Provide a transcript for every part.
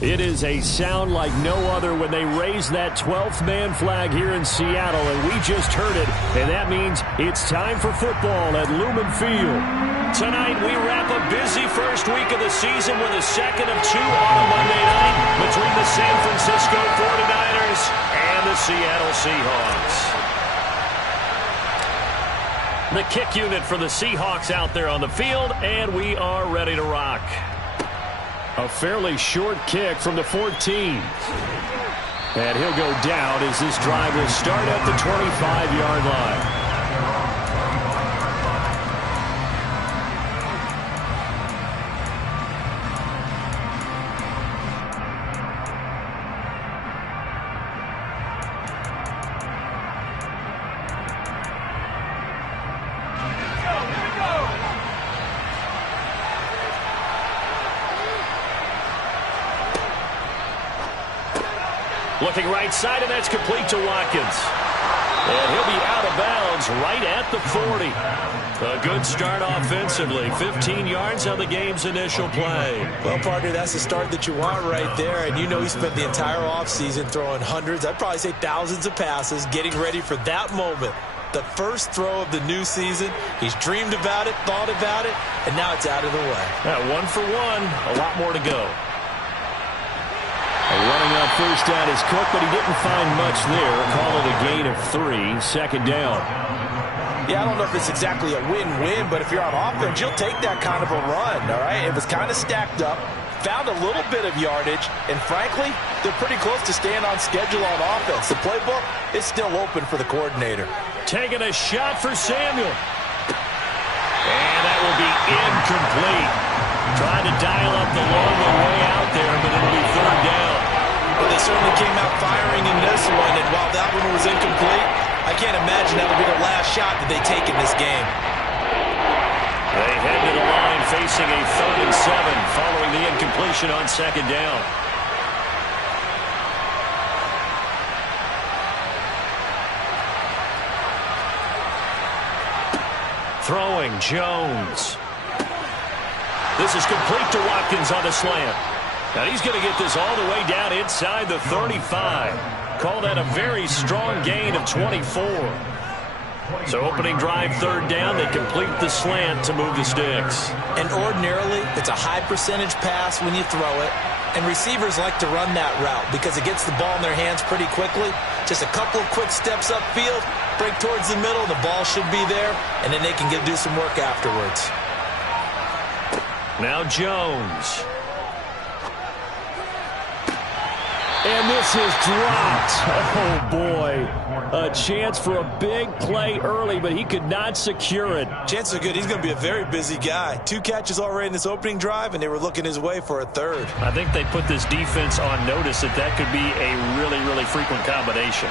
It is a sound like no other when they raise that 12th man flag here in Seattle, and we just heard it, and that means it's time for football at Lumen Field. Tonight, we wrap a busy first week of the season with a second of two on a Monday night between the San Francisco 49ers and the Seattle Seahawks. The kick unit for the Seahawks out there on the field, and we are ready to rock. A fairly short kick from the 14. And he'll go down as this drive will start at the 25-yard line. Looking right side, and that's complete to Watkins. And he'll be out of bounds right at the 40. A good start offensively. 15 yards on the game's initial play. Well, partner, that's the start that you want right there. And you know he spent the entire offseason throwing hundreds, I'd probably say thousands of passes, getting ready for that moment. The first throw of the new season. He's dreamed about it, thought about it, and now it's out of the way. One for one. A lot more to go. Running on first down is Cook, but he didn't find much there. Call it a gain of 3, second down. Yeah, I don't know if it's exactly a win-win, but if you're on offense, you'll take that kind of a run, all right? It was kind of stacked up, found a little bit of yardage, and frankly, they're pretty close to staying on schedule on offense. The playbook is still open for the coordinator. Taking a shot for Samuel. And that will be incomplete. Trying to dial up the long way out there, but it'll be third down. Well, they certainly came out firing in this one, and while that one was incomplete, I can't imagine that'll be the last shot that they take in this game. They head to the line facing a 3rd and 7 following the incompletion on second down. Throwing, Jones. This is complete to Watkins on the slant. Now he's going to get this all the way down inside the 35. Call that a very strong gain of 24. So opening drive, third down, they complete the slant to move the sticks. And ordinarily, it's a high percentage pass when you throw it. And receivers like to run that route because it gets the ball in their hands pretty quickly. Just a couple of quick steps upfield, break towards the middle, the ball should be there, and then they can do some work afterwards. Now Jones. And this is dropped. Oh, boy. A chance for a big play early, but he could not secure it. Chances are good. He's going to be a very busy guy. 2 catches already in this opening drive, and they were looking his way for a third. I think they put this defense on notice that that could be a really, really frequent combination.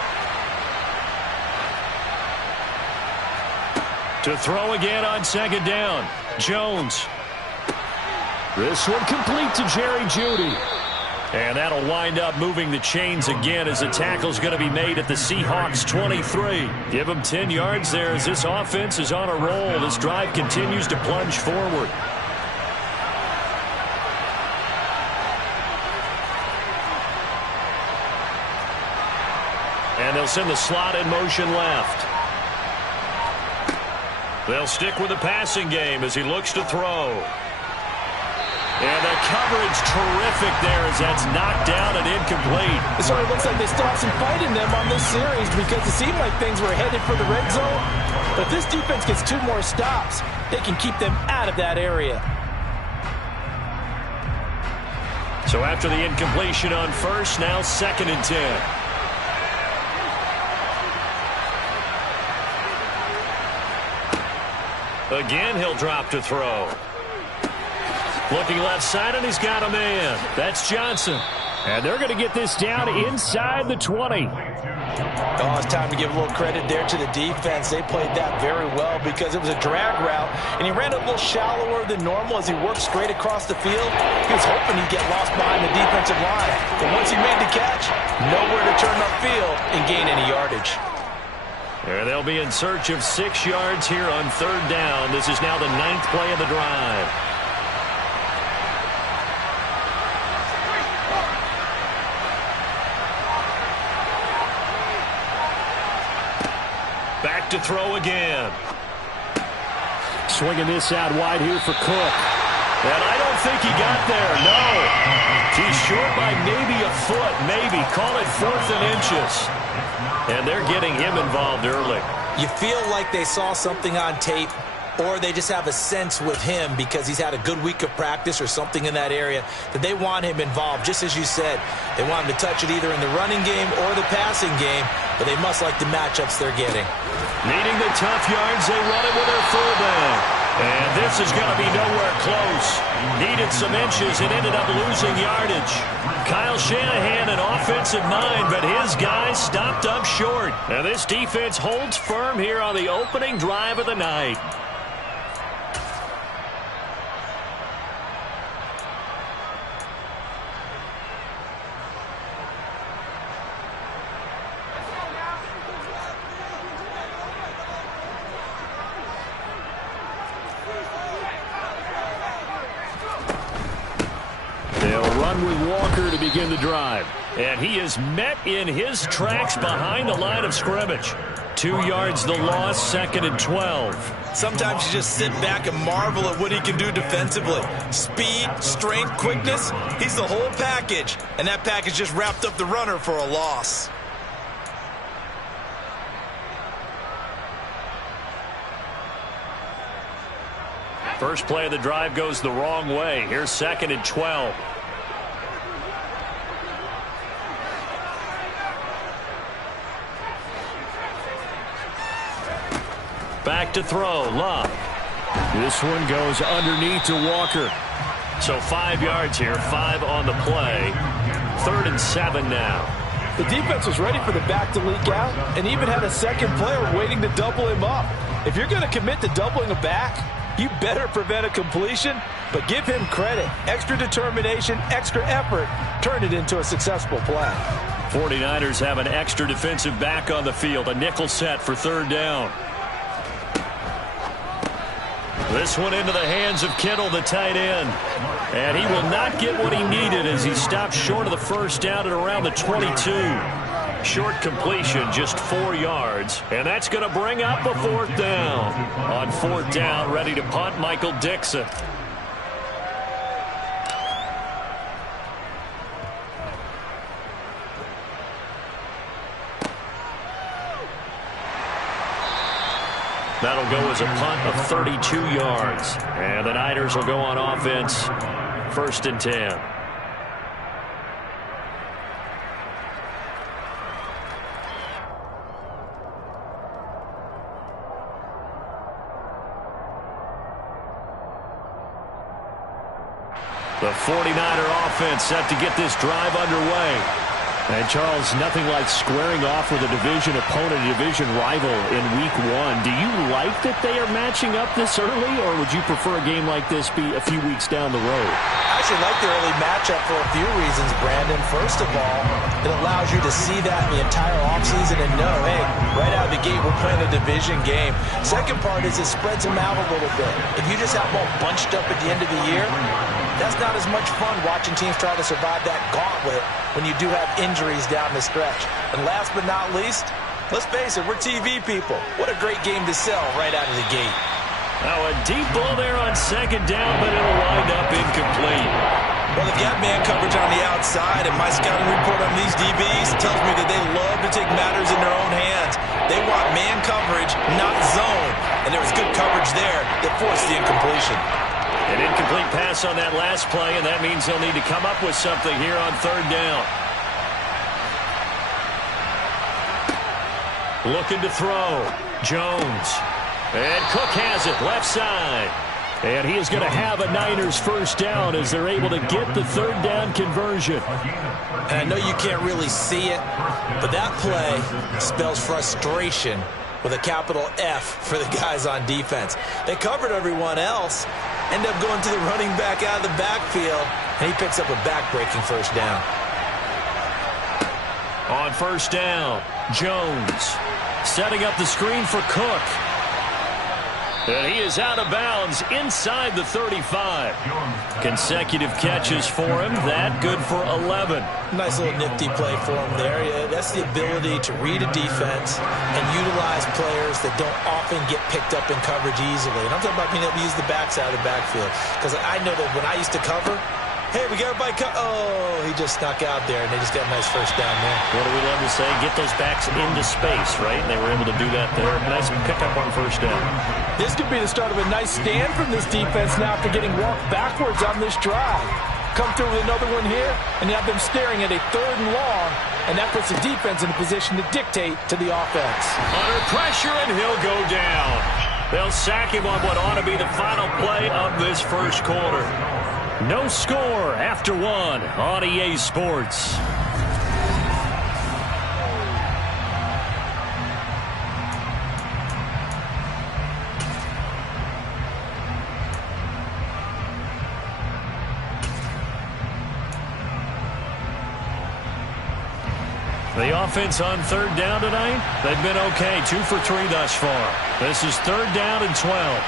To throw again on second down. Jones. This one complete to Jerry Jeudy. And that'll wind up moving the chains again as the tackle's going to be made at the Seahawks 23. Give them 10 yards there as this offense is on a roll. This drive continues to plunge forward. And they'll send the slot in motion left. They'll stick with the passing game as he looks to throw. And the coverage terrific there as that's knocked down and incomplete. It sort of looks like they still have some fight in them on this series because it seemed like things were headed for the red zone. But if this defense gets 2 more stops, they can keep them out of that area. So after the incompletion on first, now 2nd and 10. Again, he'll drop to throw. Looking left side, and he's got a man. That's Johnson. And they're going to get this down inside the 20. Oh, it's time to give a little credit there to the defense. They played that very well because it was a drag route, and he ran a little shallower than normal as he worked straight across the field. He was hoping he'd get lost behind the defensive line. But once he made the catch, nowhere to turn upfield and gain any yardage. And they'll be in search of 6 yards here on third down. This is now the 9th play of the drive. Back to throw again. Swinging this out wide here for Cook. And I don't think he got there, no. He's short by maybe a foot, maybe. Call it 4th and inches. And they're getting him involved early. You feel like they saw something on tape, or they just have a sense with him because he's had a good week of practice or something in that area that they want him involved. Just as you said, they want him to touch it either in the running game or the passing game, but they must like the matchups they're getting. Needing the tough yards, they run it with their fullback. And this is going to be nowhere close. Needed some inches and ended up losing yardage. Kyle Shanahan, an offensive mind, but his guys stopped up short. And this defense holds firm here on the opening drive of the night. With Walker to begin the drive. And he is met in his tracks behind the line of scrimmage. 2 yards the loss, 2nd and 12. Sometimes you just sit back and marvel at what he can do defensively. Speed, strength, quickness, he's the whole package. And that package just wrapped up the runner for a loss. First play of the drive goes the wrong way. Here's 2nd and 12. Back to throw, Love. This one goes underneath to Walker. So 5 yards here, 5 on the play. 3rd and 7 now. The defense was ready for the back to leak out and even had a second player waiting to double him up. If you're going to commit to doubling a back, you better prevent a completion, but give him credit. Extra determination, extra effort, turned it into a successful play. 49ers have an extra defensive back on the field, a nickel set for 3rd down. This one into the hands of Kittle, the tight end. And he will not get what he needed as he stopped short of the first down at around the 22. Short completion, just 4 yards. And that's going to bring up a 4th down. On 4th down, ready to punt, Michael Dixon. That'll go as a punt of 32 yards. And the Niners will go on offense, 1st and 10. The 49er offense set to get this drive underway. And, Charles, nothing like squaring off with a division opponent, a division rival in Week 1. Do you like that they are matching up this early, or would you prefer a game like this be a few weeks down the road? I actually like the early matchup for a few reasons, Brandon. First of all, it allows you to see that in the entire offseason and know, hey, right out of the gate, we're playing a division game. Second part is it spreads them out a little bit. If you just have them all bunched up at the end of the year, that's not as much fun watching teams try to survive that gauntlet when you do have injuries down the stretch. And last but not least, let's face it, we're TV people. What a great game to sell right out of the gate. Now a deep ball there on 2nd down, but it'll wind up incomplete. Well, they've got man coverage on the outside, and my scouting report on these DBs tells me that they love to take matters in their own hands. They want man coverage, not zone. And there was good coverage there that forced the incompletion. An incomplete pass on that last play, and that means they'll need to come up with something here on 3rd down. Looking to throw. Jones. And Cook has it, left side. And he is going to have a Niners 1st down as they're able to get the 3rd down conversion. And I know you can't really see it, but that play spells frustration with a capital F for the guys on defense. They covered everyone else, end up going to the running back out of the backfield, and he picks up a back-breaking 1st down. On 1st down, Jones setting up the screen for Cook. And he is out of bounds inside the 35. Consecutive catches for him. That good for 11. Nice little nifty play for him there. Yeah, that's the ability to read a defense and utilize players that don't often get picked up in coverage easily. And I'm talking about being able to use the backs out of the backfield. Because I know that when I used to cover, hey, we got everybody oh, he just snuck out there, and they just got a nice first down there. What do we love to say? Get those backs into space, right? And they were able to do that there. Nice pickup on first down. This could be the start of a nice stand from this defense now after getting walked backwards on this drive. Come through with another one here, and you have them staring at a 3rd and long, and that puts the defense in a position to dictate to the offense. Under pressure, and he'll go down. They'll sack him on what ought to be the final play of this first quarter. No score after 1 on EA Sports. The offense on 3rd down tonight, they've been okay. 2 for 3 thus far. This is 3rd down and 12.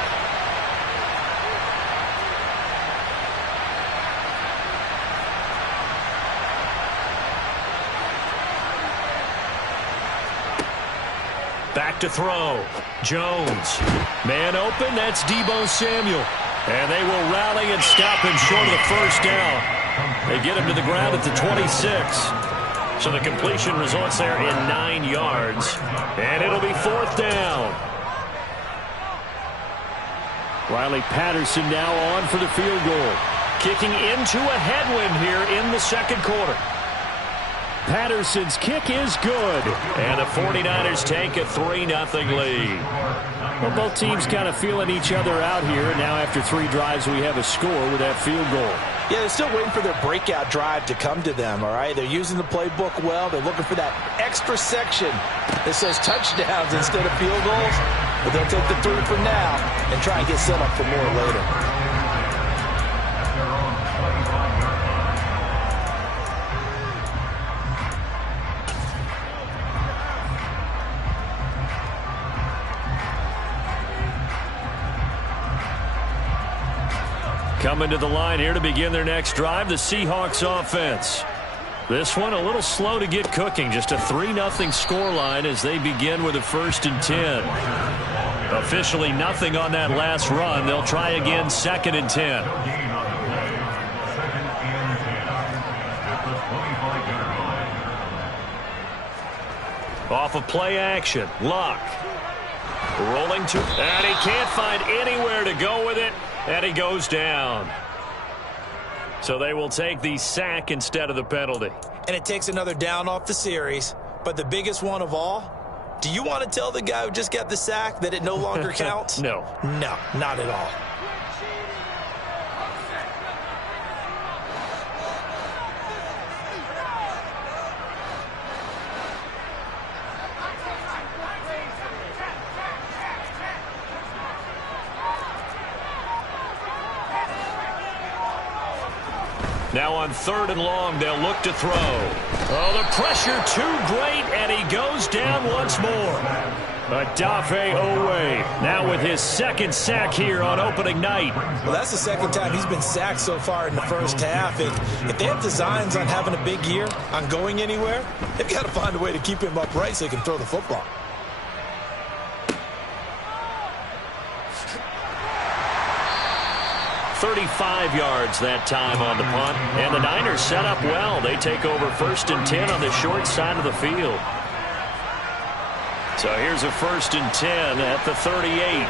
Back to throw. Jones. Man open. That's Deebo Samuel. And they will rally and stop him short of the first down. They get him to the ground at the 26. So the completion results there in 9 yards. And it'll be 4th down. Riley Patterson now on for the field goal. Kicking into a headwind here in the second quarter. Patterson's kick is good. And the 49ers take a 3-0 lead. Well, both teams kind of feeling each other out here. Now after 3 drives, we have a score with that field goal. Yeah, they're still waiting for their breakout drive to come to them, all right? They're using the playbook well. They're looking for that extra section that says touchdowns instead of field goals. But they'll take the 3 for now and try and get set up for more later. Coming to the line here to begin their next drive, the Seahawks offense. This one a little slow to get cooking. Just a 3-0 scoreline as they begin with a 1st and 10. Officially nothing on that last run. They'll try again 2nd and 10. Off of play action. Luck. Rolling to, and he can't find anywhere to go with it. And he goes down. So they will take the sack instead of the penalty. And it takes another down off the series. But the biggest one of all, do you want to tell the guy who just got the sack that it no longer counts? No. No, not at all. Now on 3rd and long, they'll look to throw. Oh, the pressure too great, and he goes down once more. Odafe Owe now with his 2nd sack here on opening night. Well, that's the 2nd time he's been sacked so far in the first half. If they have designs on having a big year, on going anywhere, they've got to find a way to keep him upright so he can throw the football. $35 yards that time on the punt. And the Niners set up well. They take over 1st and 10 on the short side of the field. So here's a 1st and 10 at the 38.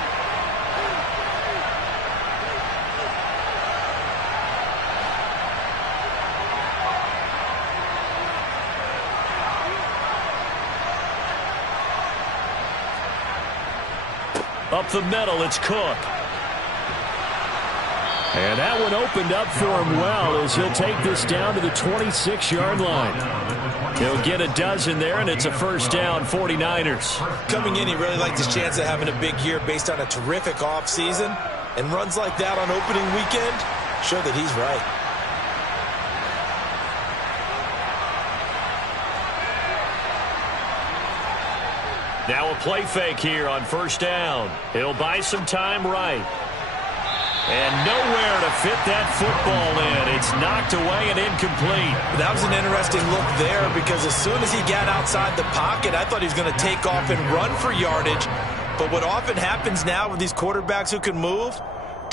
Up the middle, it's Cook. And that one opened up for him well as he'll take this down to the 26-yard line. He'll get a dozen there, and it's a 1st down, 49ers. Coming in, he really liked his chance of having a big year based on a terrific offseason. And runs like that on opening weekend show that he's right. Now a play fake here on first down. He'll buy some time right. And nowhere to fit that football in. It's knocked away and incomplete. That was an interesting look there because as soon as he got outside the pocket, I thought he was going to take off and run for yardage. But what often happens now with these quarterbacks who can move,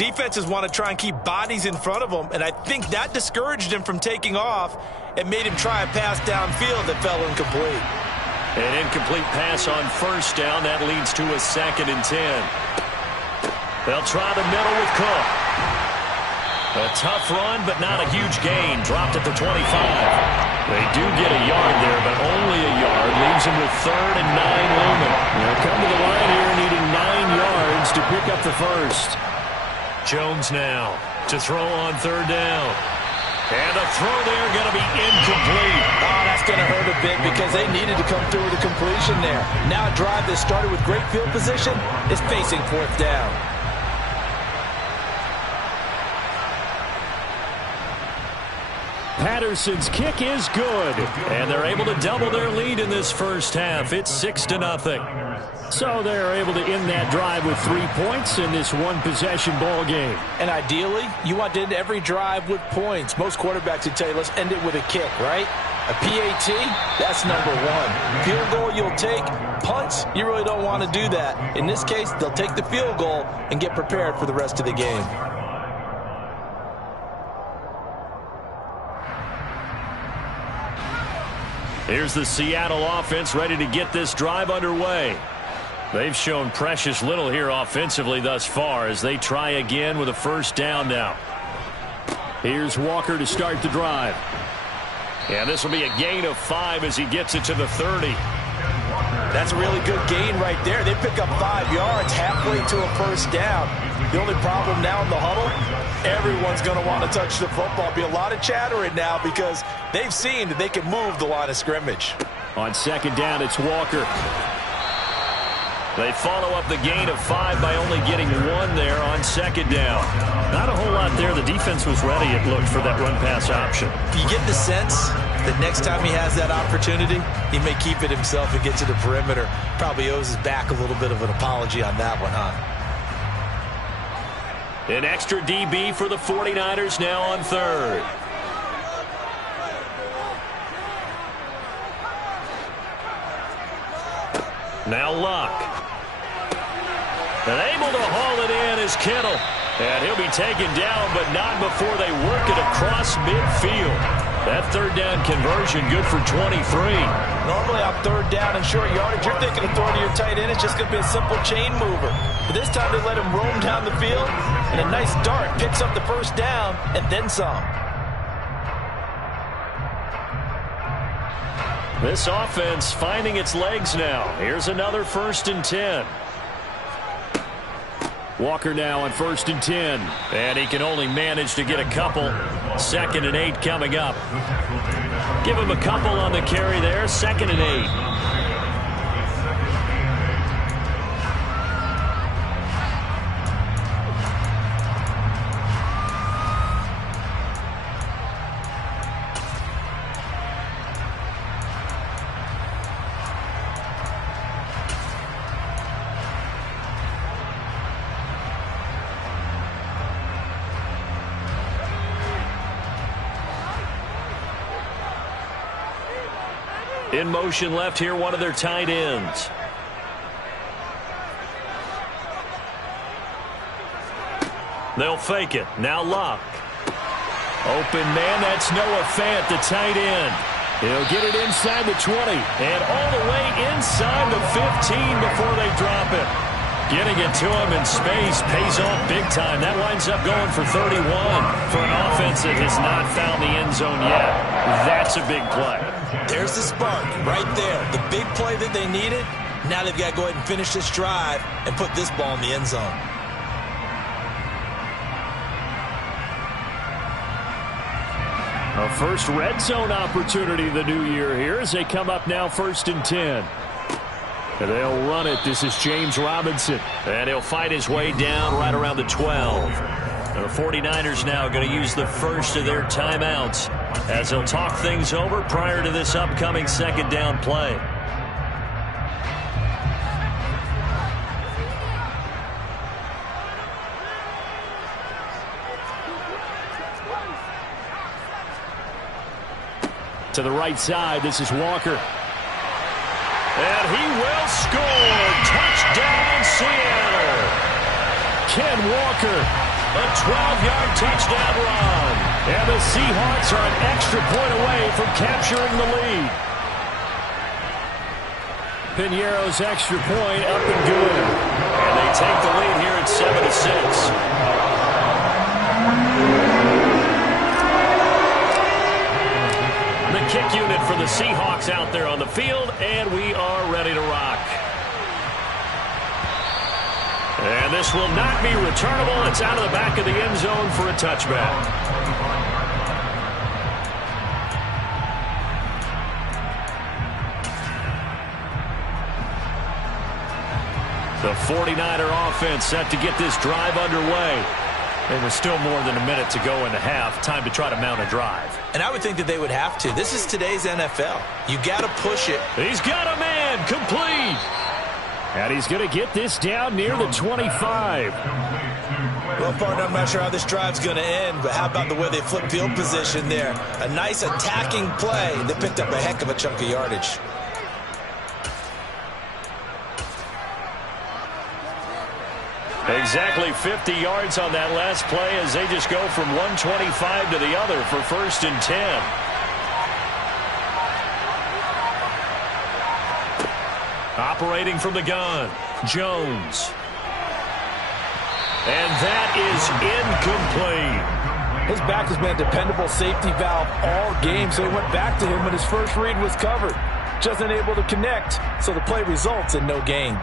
defenses want to try and keep bodies in front of them, and I think that discouraged him from taking off and made him try a pass downfield that fell incomplete. An incomplete pass on first down. That leads to a 2nd and 10. They'll try the middle with Cook. A tough run, but not a huge gain. Dropped at the 25. They do get a yard there, but only a yard. Leaves them with 3rd and 9 Lumen. They'll come to the line here needing 9 yards to pick up the first. Jones now to throw on 3rd down. And the throw there going to be incomplete. Oh, that's going to hurt a bit because they needed to come through with a completion there. Now a drive that started with great field position is facing 4th down. Patterson's kick is good, and they're able to double their lead in this first half. It's 6-0. So they're able to end that drive with 3 points in this one-possession ball game. And ideally, you want to end every drive with points. Most quarterbacks would tell you, let's end it with a kick, right? A PAT, that's number 1. Field goal you'll take. Punts, you really don't want to do that. In this case, they'll take the field goal and get prepared for the rest of the game. Here's the Seattle offense ready to get this drive underway. They've shown precious little here offensively thus far as they try again with a first down now. Here's Walker to start the drive. And this will be a gain of 5 as he gets it to the 30. That's a really good gain right there. They pick up 5 yards halfway to a first down. The only problem now in the huddle, everyone's going to want to touch the football. Be a lot of chattering now because they've seen that they can move the line of scrimmage. On 2nd down, it's Walker. They follow up the gain of 5 by only getting 1 there on 2nd down. Not a whole lot there. The defense was ready, it looked, for that run-pass option. You get the sense that next time he has that opportunity, he may keep it himself and get to the perimeter. Probably owes his back a little bit of an apology on that one, huh? An extra DB for the 49ers now on 3rd. Now Luck. And able to haul it in is Kittle. And he'll be taken down, but not before they work it across midfield. That 3rd down conversion good for 23. Normally on 3rd down and short yardage, you're thinking of throwing to your tight end. It's just going to be a simple chain mover. But this time they let him roam down the field, and a nice dart picks up the first down and then some. This offense finding its legs now. Here's another 1st and 10. Walker now on 1st and 10. And he can only manage to get a couple. 2nd and 8 coming up. Give him a couple on the carry there. 2nd and 8. In motion left here, one of their tight ends. They'll fake it. Now Luck. Open man, that's Noah Fant, the tight end. He'll get it inside the 20 and all the way inside the 15 before they drop it. Getting it to him in space pays off big time. That winds up going for 31 for an offense that has not found the end zone yet. That's a big play. There's the spark right there. The big play that they needed. Now they've got to go ahead and finish this drive and put this ball in the end zone. A first red zone opportunity the new year here as they come up now 1st and 10. And they'll run it. This is James Robinson. And he'll fight his way down right around the 12. And the 49ers now going to use the first of their timeouts as they'll talk things over prior to this upcoming 2nd down play. to the right side. This is Walker. And he will score. Touchdown, Seattle. Ken Walker, a 12-yard touchdown run. And the Seahawks are an extra point away from capturing the lead. Piñeiro's extra point up and good. And they take the lead here at 7-6. The kick unit for the Seahawks out there on the field, and we are ready to rock. And this will not be returnable. It's out of the back of the end zone for a touchback. The 49er offense set to get this drive underway. And with still more than a minute to go in the half, time to try to mount a drive. And I would think that they would have to. This is today's NFL. You got to push it. He's got a man complete. And he's going to get this down near the 25. Well, partner, I'm not sure how this drive's going to end, but how about the way they flip field position there? A nice attacking play. They picked up a heck of a chunk of yardage. Exactly 50 yards on that last play as they just go from 125 to the other for 1st and 10. Operating from the gun, Jones. And that is incomplete. His back has been a dependable safety valve all game, so he went back to him when his first read was covered. Just unable to connect, so the play results in no gain.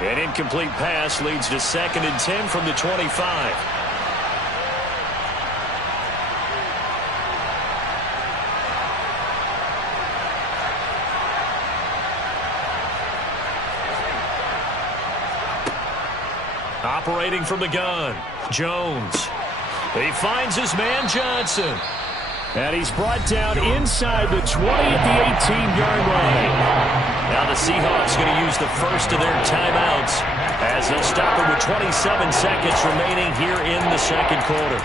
An incomplete pass leads to 2nd and 10 from the 25. Operating from the gun, Jones. He finds his man Johnson. And he's brought down inside the 20 at the 18-yard line. Now the Seahawks going to use the first of their timeouts as they'll stop it with 27 seconds remaining here in the second quarter.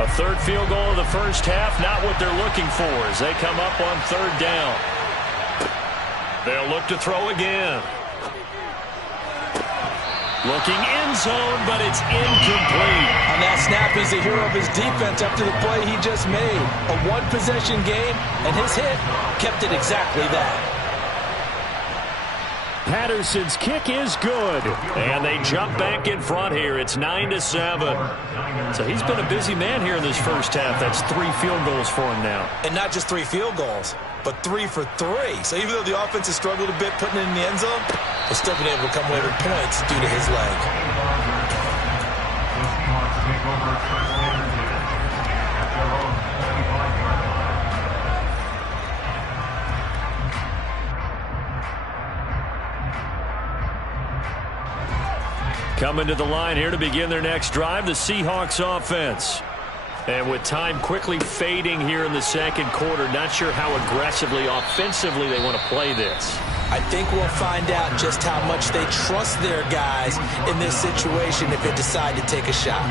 A third field goal of the first half, not what they're looking for as they come up on 3rd down. They'll look to throw again. Looking end zone, but it's incomplete. On that snap, he's the hero of his defense after the play he just made. A one-possession game, and his hit kept it exactly that. Patterson's kick is good. And they jump back in front here. It's 9-7. So he's been a busy man here in this first half. That's 3 field goals for him now. And not just 3 field goals, but 3 for 3. So even though the offense has struggled a bit putting it in the end zone, they've still been able to come away with points due to his leg. Coming to the line here to begin their next drive, the Seahawks offense. And with time quickly fading here in the second quarter, not sure how aggressively, offensively they want to play this. I think we'll find out just how much they trust their guys in this situation if they decide to take a shot.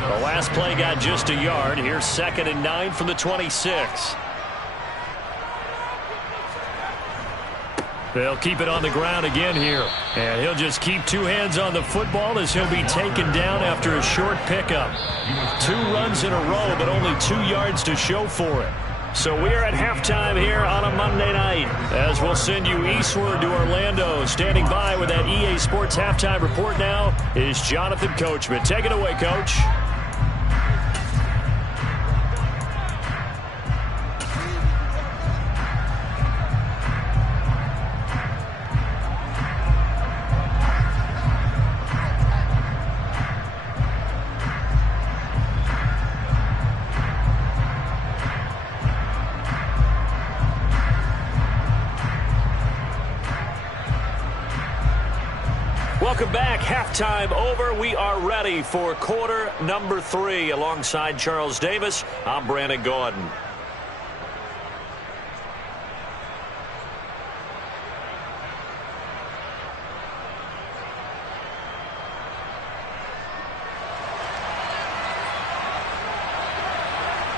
The last play got just a yard. Here's 2nd and 9 from the 26. They'll keep it on the ground again here. And he'll just keep 2 hands on the football as he'll be taken down after a short pickup. 2 runs in a row, but only 2 yards to show for it. So we're at halftime here on a Monday night as we'll send you eastward to Orlando. Standing by with that EA Sports halftime report now is Jonathan Coachman. Take it away, Coach. Welcome back. Halftime over. We are ready for quarter number 3. Alongside Charles Davis, I'm Brandon Gaudin.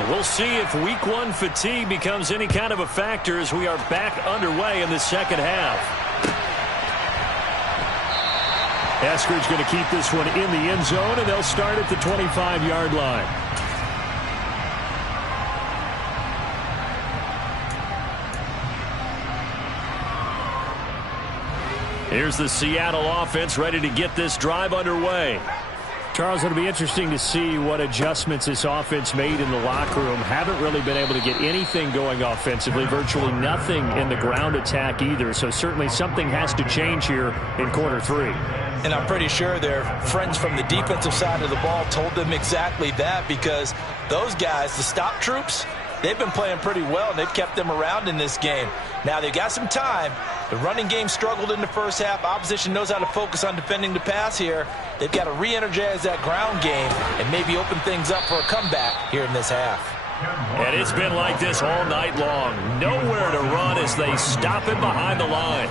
We'll see if week 1 fatigue becomes any kind of a factor as we are back underway in the second half. Eskridge going to keep this one in the end zone, and they'll start at the 25-yard line. Here's the Seattle offense ready to get this drive underway. Charles, it'll be interesting to see what adjustments this offense made in the locker room. Haven't really been able to get anything going offensively, virtually nothing in the ground attack either. So certainly something has to change here in quarter 3. And I'm pretty sure their friends from the defensive side of the ball told them exactly that, because those guys, the stop troops, they've been playing pretty well, and they've kept them around in this game. Now, they've got some time. The running game struggled in the first half. Opposition knows how to focus on defending the pass here. They've got to re-energize that ground game and maybe open things up for a comeback here in this half. And it's been like this all night long. Nowhere to run as they stop him behind the line.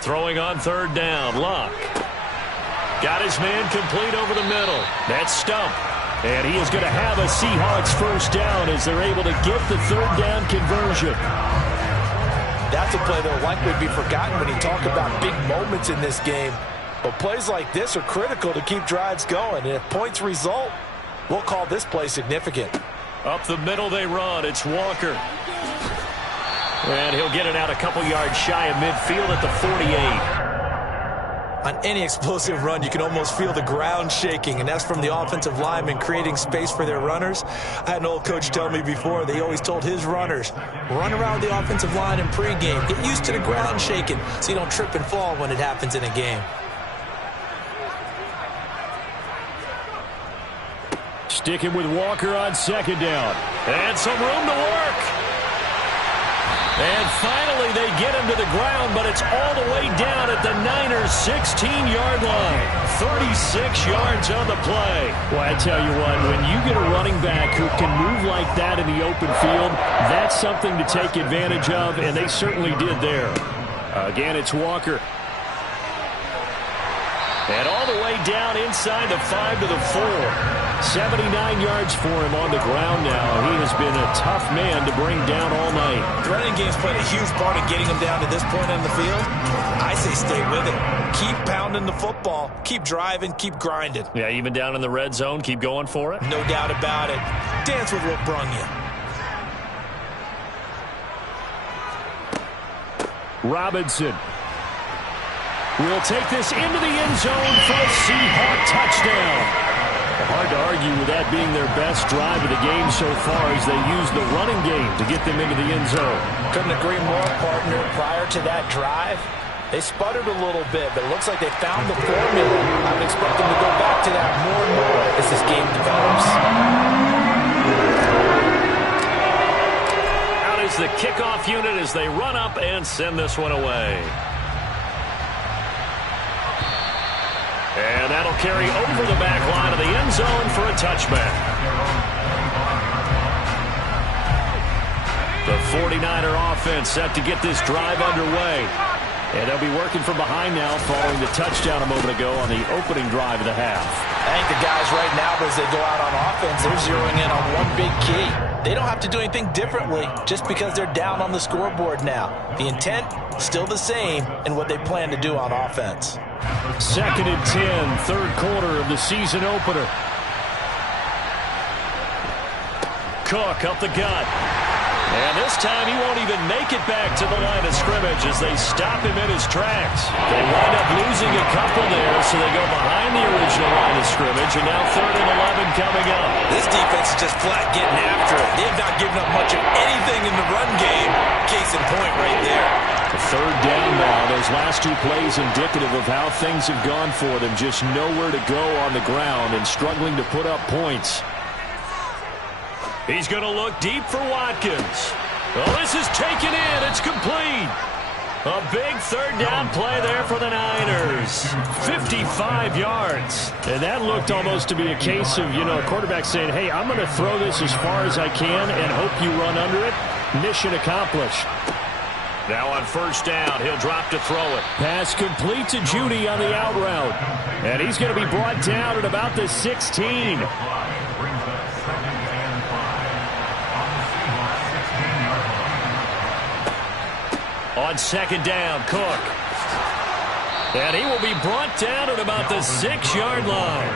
Throwing on third down, Luck. Got his man complete over the middle. That's Stump. And he is going to have a Seahawks first down as they're able to get the third down conversion. That's a play that will likely be forgotten when you talk about big moments in this game. But plays like this are critical to keep drives going. And if points result, we'll call this play significant. Up the middle they run. It's Walker. And he'll get it out a couple yards shy of midfield at the 48. On any explosive run, you can almost feel the ground shaking, and that's from the offensive linemen creating space for their runners. I had an old coach tell me before, they always told his runners, run around the offensive line in pregame. Get used to the ground shaking so you don't trip and fall when it happens in a game. Sticking with Walker on second down. And some room to work. And finally they get him to the ground, but it's all the way down at the Niners' 16-yard line. 36 yards on the play. Well, I tell you what, when you get a running back who can move like that in the open field, that's something to take advantage of, and they certainly did there. Again, it's Walker. And all the way down inside the 5 to the 4. 79 yards for him on the ground now. He has been a tough man to bring down all night. The running game's played a huge part in getting him down to this point on the field. I say stay with it. Keep pounding the football. Keep driving. Keep grinding. Yeah, even down in the red zone, keep going for it. No doubt about it. Dance with what brung you. Robinson will take this into the end zone for a Seahawk touchdown. Hard to argue with that being their best drive of the game so far as they use the running game to get them into the end zone. Couldn't agree more, partner. Prior to that drive, they sputtered a little bit, but it looks like they found the formula. I would expect them to go back to that more and more as this game develops. Out is the kickoff unit as they run up and send this one away. And that'll carry over the back line of the end zone for a touchback. The 49er offense set to get this drive underway. And they'll be working from behind now following the touchdown a moment ago on the opening drive of the half. I think the guys right now, as they go out on offense, they're zeroing in on one big key. They don't have to do anything differently just because they're down on the scoreboard now. The intent, still the same in what they plan to do on offense. 2nd and 10, third quarter of the season opener. Cook up the gut. And this time he won't even make it back to the line of scrimmage as they stop him in his tracks. They wind up losing a couple there, so they go behind the original line of scrimmage, and now 3rd and 11 coming up. This defense is just flat getting after it. They have not given up much of anything in the run game. Case in point right there. Third down now. Those last two plays indicative of how things have gone for them. Just nowhere to go on the ground and struggling to put up points. He's going to look deep for Watkins. Well, this is taken in. It's complete. A big third down play there for the Niners. 55 yards. And that looked almost to be a case of, a quarterback saying, hey, I'm going to throw this as far as I can and hope you run under it. Mission accomplished. Now on first down, he'll drop to throw it. Pass complete to Judy on the out route. And he's going to be brought down at about the 16. On second down, Cook. And he will be brought down at about the 6-yard line.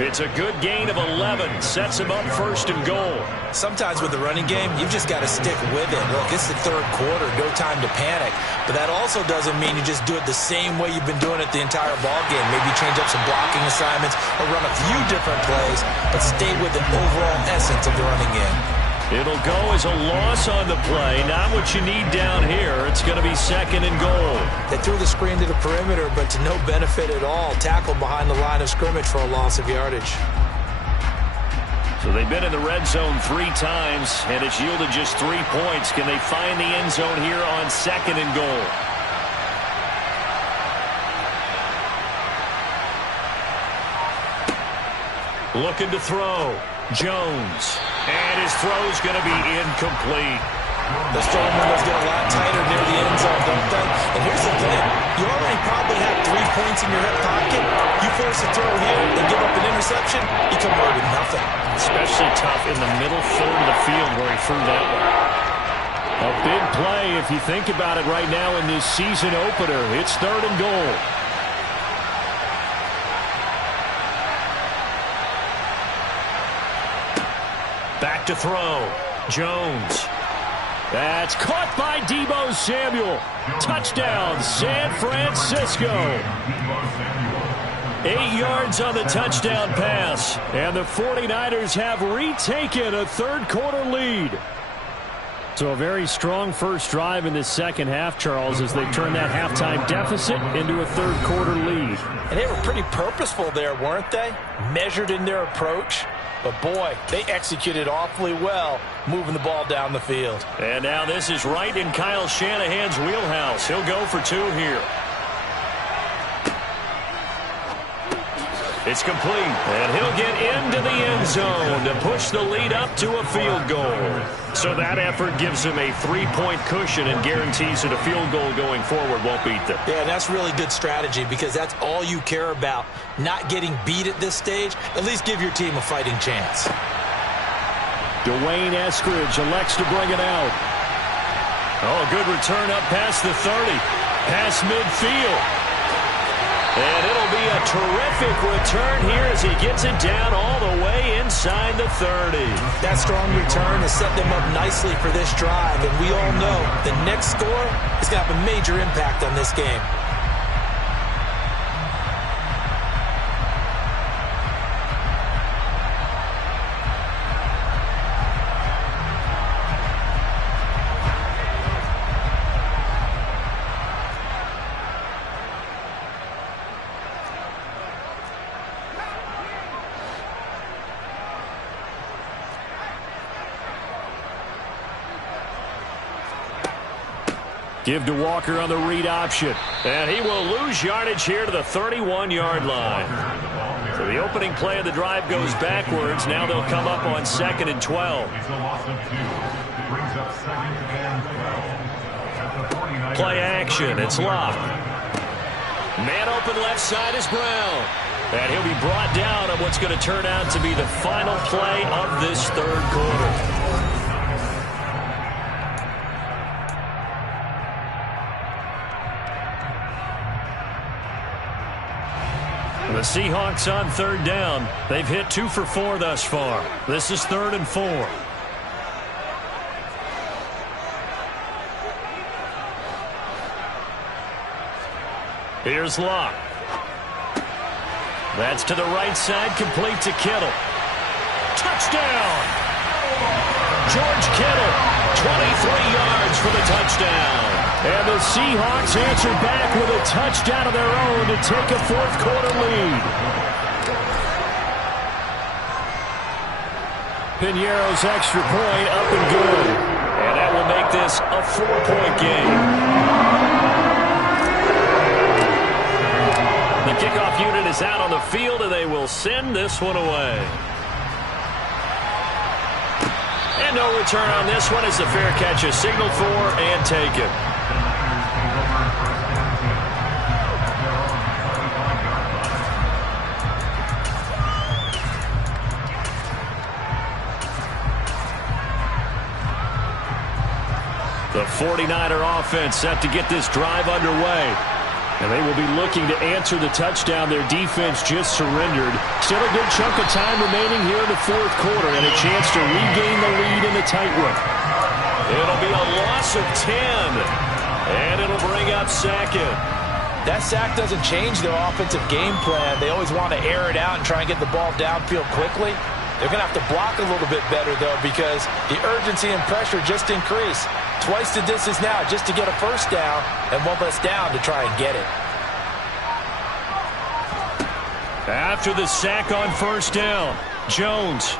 It's a good gain of 11. Sets him up first and goal. Sometimes with the running game, you've just got to stick with it. Look, it's the third quarter. No time to panic. But that also doesn't mean you just do it the same way you've been doing it the entire ball game. Maybe change up some blocking assignments or run a few different plays, but stay with the overall essence of the running game. It'll go as a loss on the play. Not what you need down here. It's going to be second and goal. They threw the screen to the perimeter, but to no benefit at all. Tackled behind the line of scrimmage for a loss of yardage. So they've been in the red zone 3 times, and it's yielded just 3 points. Can they find the end zone here on second and goal? Looking to throw. Jones. And his throw's going to be incomplete. The throwing windows get a lot tighter near the end zone, don't they? And here's the thing. You already probably have 3 points in your hip pocket. You force a throw here and give up an interception, you come away with nothing. Especially tough in the middle third of the field where he threw that one. A big play if you think about it right now in this season opener. It's third and goal. Back to throw. Jones. That's caught by Deebo Samuel. Touchdown, San Francisco. 8 yards on the touchdown pass. And the 49ers have retaken a third-quarter lead. So a very strong first drive in this second half, Charles, as they turn that halftime deficit into a third-quarter lead. And they were pretty purposeful there, weren't they? Measured in their approach. But, boy, they executed awfully well moving the ball down the field. And now this is right in Kyle Shanahan's wheelhouse. He'll go for 2 here. It's complete, and he'll get into the end zone to push the lead up to a field goal. So that effort gives him a 3-point cushion and guarantees that a field goal going forward won't beat them. Yeah, that's really good strategy because that's all you care about. Not getting beat at this stage, at least give your team a fighting chance. Dwayne Eskridge elects to bring it out. Oh, good return up past the 30. Past midfield. And it'll be a terrific return here as he gets it down all the way inside the 30. That strong return has set them up nicely for this drive, and we all know the next score is going to have a major impact on this game. Give to Walker on the read option. And he will lose yardage here to the 31-yard line. So the opening play of the drive goes backwards. Now they'll come up on 2nd and 12. Play action. It's Locke. Man open left side is Brown. And he'll be brought down on what's going to turn out to be the final play of this third quarter. The Seahawks on third down. They've hit 2 for 4 thus far. This is 3rd and 4. Here's Locke. That's to the right side, complete to Kittle. Touchdown! George Kittle, 23 yards for the touchdown. And the Seahawks answer back with a touchdown of their own to take a fourth-quarter lead. Piñeiro's extra point up and good. And that will make this a 4-point game. The kickoff unit is out on the field, and they will send this one away. And no return on this one as the fair catch is signaled for and taken. The 49er offense set to get this drive underway. And they will be looking to answer the touchdown their defense just surrendered. Still a good chunk of time remaining here in the fourth quarter and a chance to regain the lead in the tight one. It'll be a loss of 10. And it'll bring up second. That sack doesn't change their offensive game plan. They always want to air it out and try and get the ball downfield quickly. They're going to have to block a little bit better, though, because the urgency and pressure just increase. Twice the distance now just to get a first down and one less down to try and get it. After the sack on first down, Jones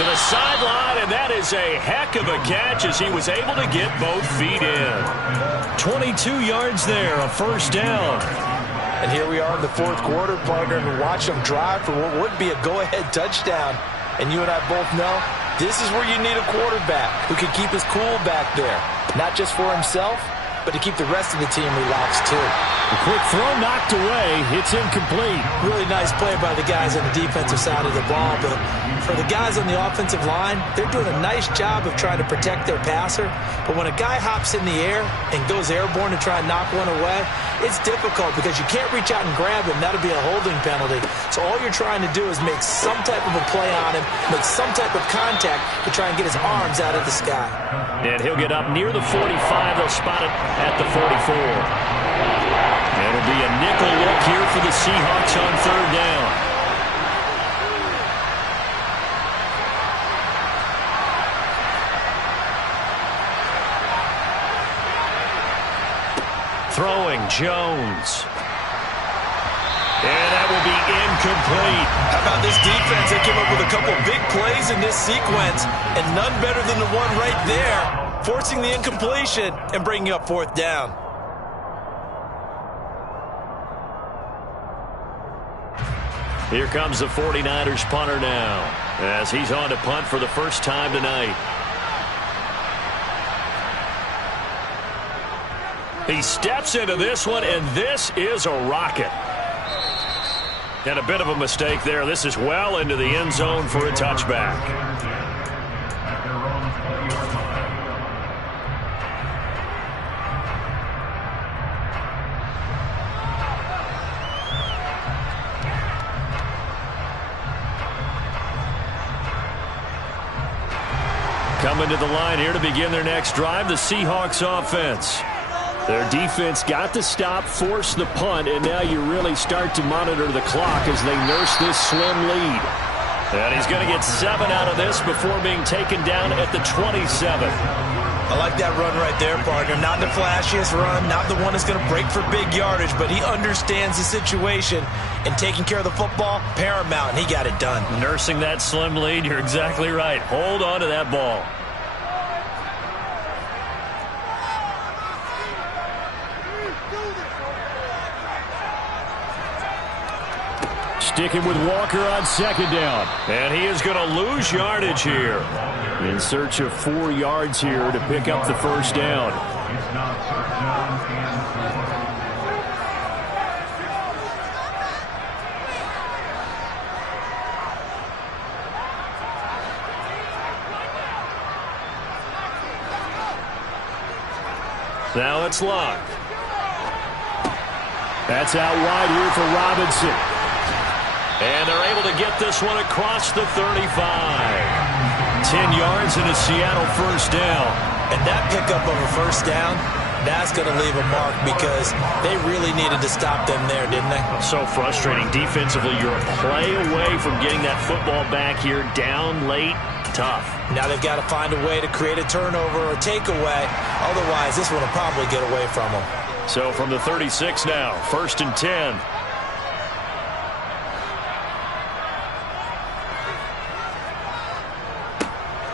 to the sideline, and that is a heck of a catch as he was able to get both feet in. 22 yards there, a first down. And here we are in the fourth quarter, partner, and watch them drive for what would be a go-ahead touchdown. And you and I both know this is where you need a quarterback who can keep his cool back there. Not just for himself, but to keep the rest of the team relaxed too. A quick throw knocked away. It's incomplete. Really nice play by the guys on the defensive side of the ball, but for the guys on the offensive line, they're doing a nice job of trying to protect their passer. But when a guy hops in the air and goes airborne to try and knock one away, it's difficult because you can't reach out and grab him. That'll be a holding penalty. So all you're trying to do is make some type of a play on him, make some type of contact to try and get his arms out of the sky. And he'll get up near the 45. They'll spot it at the 44. It'll be a nickel look here for the Seahawks on third down. Throwing Jones. And that will be incomplete. How about this defense? They came up with a couple big plays in this sequence, and none better than the one right there, forcing the incompletion and bringing up fourth down. Here comes the 49ers punter now, as he's on to punt for the first time tonight. He steps into this one, and this is a rocket. And a bit of a mistake there. This is well into the end zone for a touchback. Coming to the line here to begin their next drive, the Seahawks offense. Their defense got to stop, force the punt, and now you really start to monitor the clock as they nurse this slim lead. And he's going to get 7 out of this before being taken down at the 27. I like that run right there, partner. Not the flashiest run, not the one that's going to break for big yardage, but he understands the situation, and taking care of the football, paramount, and he got it done. Nursing that slim lead, you're exactly right. Hold on to that ball. Sticking with Walker on second down. And he is going to lose yardage here. In search of 4 yards here to pick up the first down. Now it's Luck. That's out wide here for Robinson. And they're able to get this one across the 35. 10 yards and a Seattle first down. And that pickup of a first down, that's going to leave a mark because they really needed to stop them there, didn't they? So frustrating. Defensively, you're a play away from getting that football back here down late. Tough. Now they've got to find a way to create a turnover or takeaway. Otherwise, this one will probably get away from them. So from the 36 now, 1st and 10.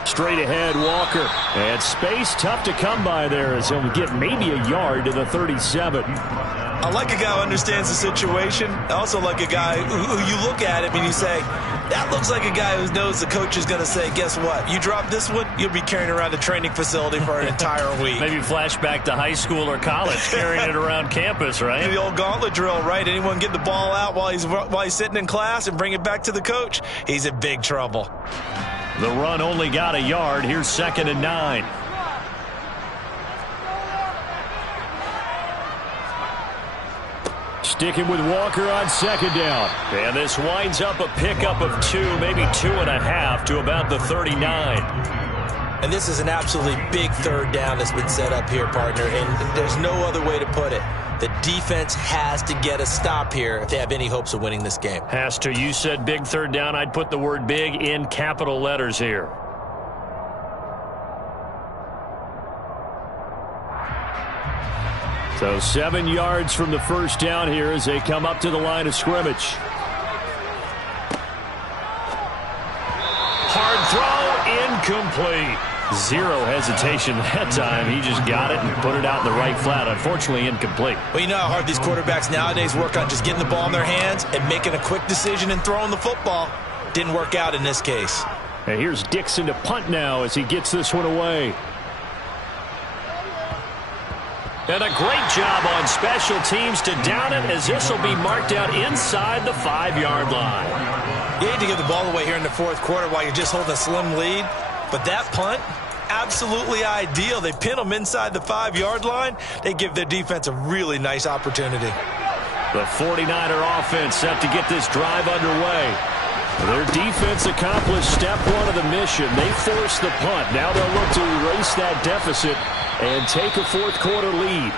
Straight ahead, Walker. And space tough to come by there as he'll get maybe a yard to the 37. I like a guy who understands the situation. I also like a guy who you look at him and you say, that looks like a guy who knows the coach is going to say, guess what? You drop this one, you'll be carrying around a training facility for an entire week. Maybe flashback to high school or college, carrying it around campus, right? The old gauntlet drill, right? Anyone get the ball out while he's sitting in class and bring it back to the coach, he's in big trouble. The run only got a yard. Here's 2nd and 9. Sticking with Walker on 2nd down. And this winds up a pickup of 2, maybe 2.5 to about the 39. And this is an absolutely big 3rd down that's been set up here, partner, and there's no other way to put it. The defense has to get a stop here if they have any hopes of winning this game. Has to. You said big 3rd down. I'd put the word big in capital letters here. So 7 yards from the 1st down here as they come up to the line of scrimmage. Hard throw, incomplete. Zero hesitation that time. He just got it and put it out in the right flat. Unfortunately, incomplete. Well, you know how hard these quarterbacks nowadays work on just getting the ball in their hands and making a quick decision and throwing the football. Didn't work out in this case. And here's Dixon to punt now as he gets this one away. And a great job on special teams to down it as this will be marked out inside the 5-yard line. You hate to give the ball away here in the 4th quarter while you're just holding a slim lead. But that punt, absolutely ideal. They pin them inside the 5-yard line. They give their defense a really nice opportunity. The 49er offense set to get this drive underway. Their defense accomplished step 1 of the mission. They forced the punt. Now they'll look to erase that deficit and take a 4th quarter lead.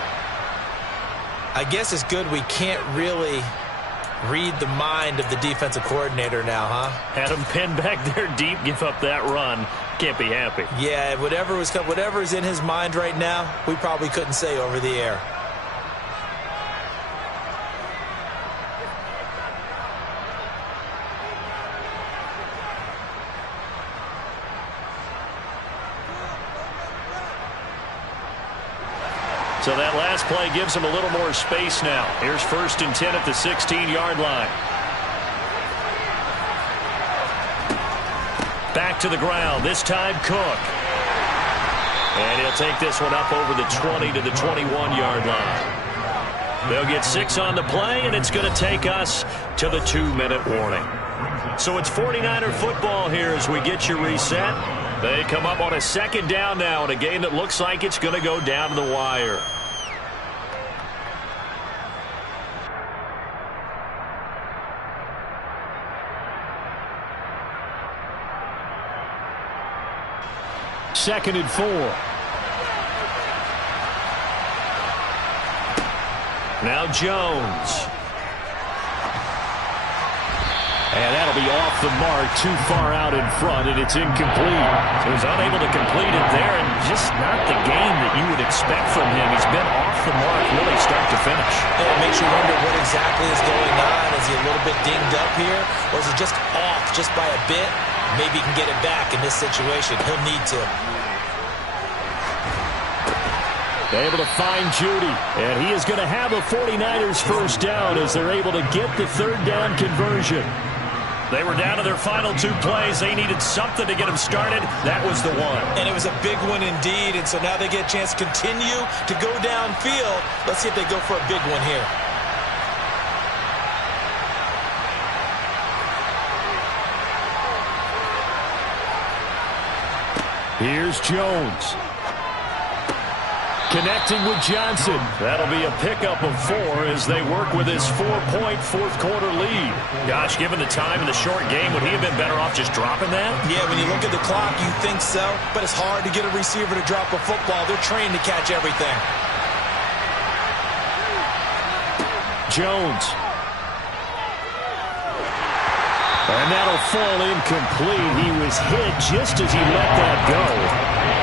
I guess it's good we can't really read the mind of the defensive coordinator now, huh? Had him pinned back there deep, give up that run. Can't be happy. Yeah, whatever is in his mind right now, we probably couldn't say over the air. So that last play gives him a little more space now. Here's 1st and 10 at the 16-yard line. Back to the ground, this time Cook. And he'll take this one up over the 20 to the 21-yard line. They'll get 6 on the play, and it's going to take us to the 2-minute warning. So it's 49er football here as we get you reset. They come up on a 2nd down now in a game that looks like it's going to go down to the wire. Second and 4. Now Jones. And that'll be off the mark, too far out in front, and it's incomplete. So he's unable to complete it there, and just not the game that you would expect from him. He's been off the mark really start to finish. Yeah, it makes you wonder what exactly is going on. Is he a little bit dinged up here, or is he just off just by a bit? Maybe he can get it back in this situation. He'll need to. Able to find Judy, and he is going to have a 49ers 1st down as they're able to get the 3rd down conversion. They were down to their final 2 plays. They needed something to get them started. That was the one. And it was a big one indeed, and so now they get a chance to continue to go downfield. Let's see if they go for a big one here. Here's Jones. Connecting with Johnson. That'll be a pickup of 4 as they work with his 4-point 4th quarter lead. Gosh, given the time in the short game, would he have been better off just dropping that? Yeah, when you look at the clock, you think so, but it's hard to get a receiver to drop a football. They're trained to catch everything. Jones. And that'll fall incomplete. He was hit just as he let that go.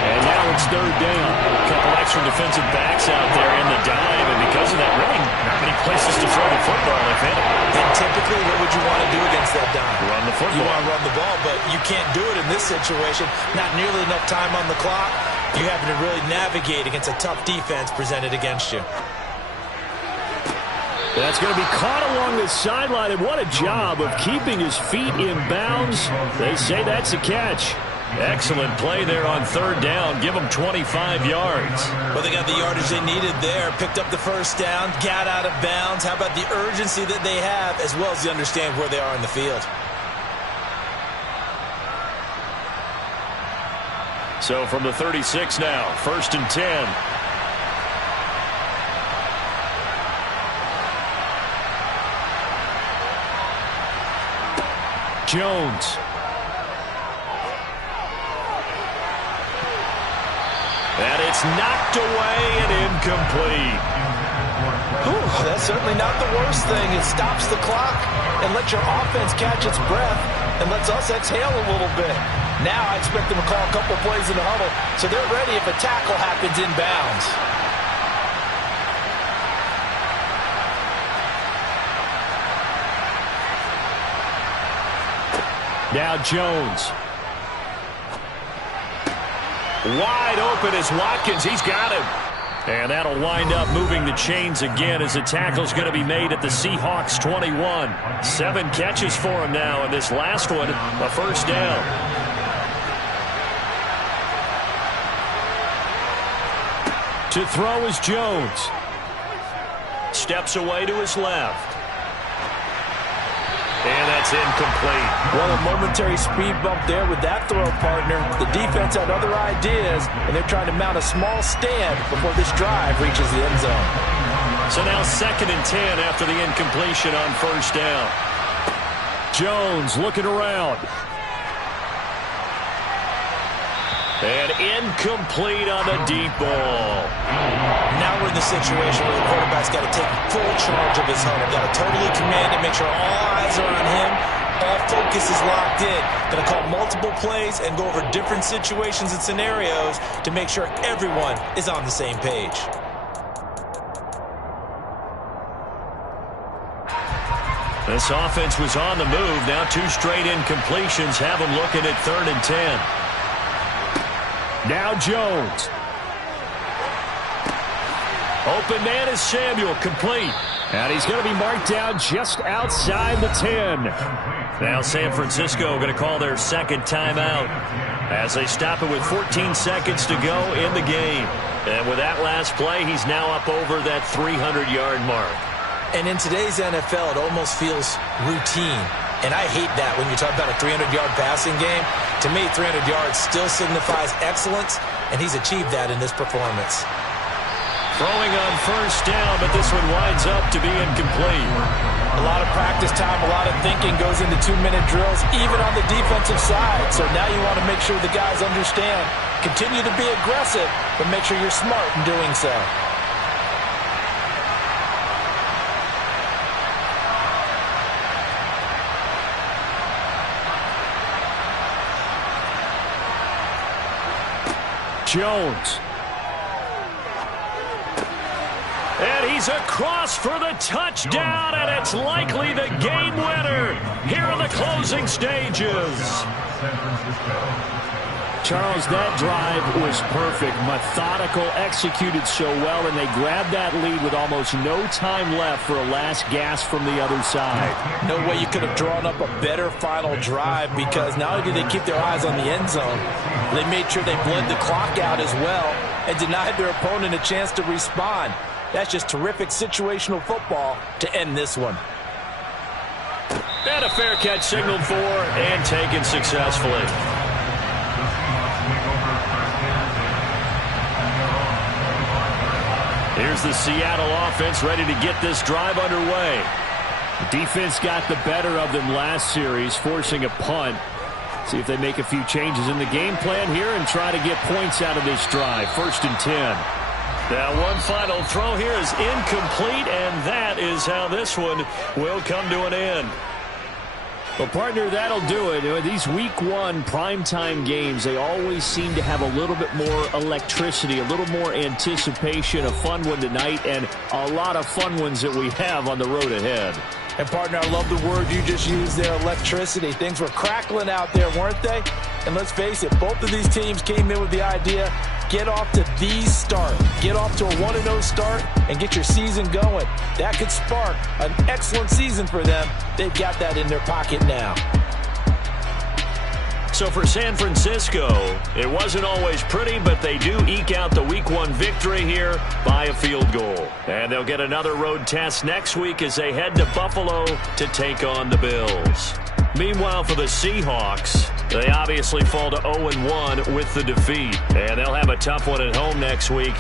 And now it's third down. A couple extra defensive backs out there in the dive, and because of that, really not many places to throw the football, if any. Then typically, what would you want to do against that dive? Run the football. You want to run the ball, but you can't do it in this situation. Not nearly enough time on the clock. You having to really navigate against a tough defense presented against you. That's going to be caught along the sideline, and what a job of keeping his feet in bounds. They say that's a catch. Excellent play there on third down. Give them 25 yards. Well, they got the yardage they needed there. Picked up the first down, got out of bounds. How about the urgency that they have, as well as they understand where they are in the field? So from the 36 now, 1st and 10. Jones. And it's knocked away and incomplete. Whew, that's certainly not the worst thing. It stops the clock and lets your offense catch its breath and lets us exhale a little bit. Now I expect them to call a couple plays in the huddle so they're ready if a tackle happens inbounds. Now Jones. Wide open is Watkins. He's got him. And that'll wind up moving the chains again as the tackle's going to be made at the Seahawks 21. 7 catches for him now, and this last one, a first down. To throw is Jones. Steps away to his left. And that's incomplete. Well, a momentary speed bump there with that throw, partner. The defense had other ideas, and they're trying to mount a small stand before this drive reaches the end zone. So now 2nd and 10 after the incompletion on first down. Jones looking around. And incomplete on the deep ball. Now we're in the situation where the quarterback's got to take full charge of his huddle. Got to totally command it, make sure all eyes are on him. All focus is locked in. Going to call multiple plays and go over different situations and scenarios to make sure everyone is on the same page. This offense was on the move. Now 2 straight incompletions have them looking at 3rd and 10. Now Jones. Open man is Samuel, complete. And he's going to be marked down just outside the 10. Now San Francisco going to call their 2nd timeout as they stop it with 14 seconds to go in the game. And with that last play, he's now up over that 300-yard mark. And in today's NFL, it almost feels routine. And I hate that when you talk about a 300-yard passing game. To me, 300 yards still signifies excellence, and he's achieved that in this performance. Throwing on first down, but this one winds up to be incomplete. A lot of practice time, a lot of thinking goes into 2-minute drills, even on the defensive side. So now you want to make sure the guys understand. Continue to be aggressive, but make sure you're smart in doing so. Jones. And he's across for the touchdown, and it's likely the game winner here in the closing stages. Charles, that drive was perfect, methodical, executed so well, and they grabbed that lead with almost no time left for a last gasp from the other side. No way you could have drawn up a better final drive, because not only did they keep their eyes on the end zone, they made sure they bled the clock out as well and denied their opponent a chance to respond. That's just terrific situational football to end this one. And a fair catch signaled for and taken successfully. Here's the Seattle offense ready to get this drive underway. The defense got the better of them last series, forcing a punt. See if they make a few changes in the game plan here and try to get points out of this drive. 1st and 10. Now one final throw here is incomplete, and that is how this one will come to an end. Well, partner, that'll do it. These week one primetime games, they always seem to have a little bit more electricity, a little more anticipation. A fun one tonight, and a lot of fun ones that we have on the road ahead. And, partner, I love the word you just used there, electricity. Things were crackling out there, weren't they? And let's face it, both of these teams came in with the idea, get off to the start. Get off to a 1-0 start and get your season going. That could spark an excellent season for them. They've got that in their pocket now. So for San Francisco, it wasn't always pretty, but they do eke out the week one victory here by a field goal. And they'll get another road test next week as they head to Buffalo to take on the Bills. Meanwhile, for the Seahawks, they obviously fall to 0-1 with the defeat. And they'll have a tough one at home next week.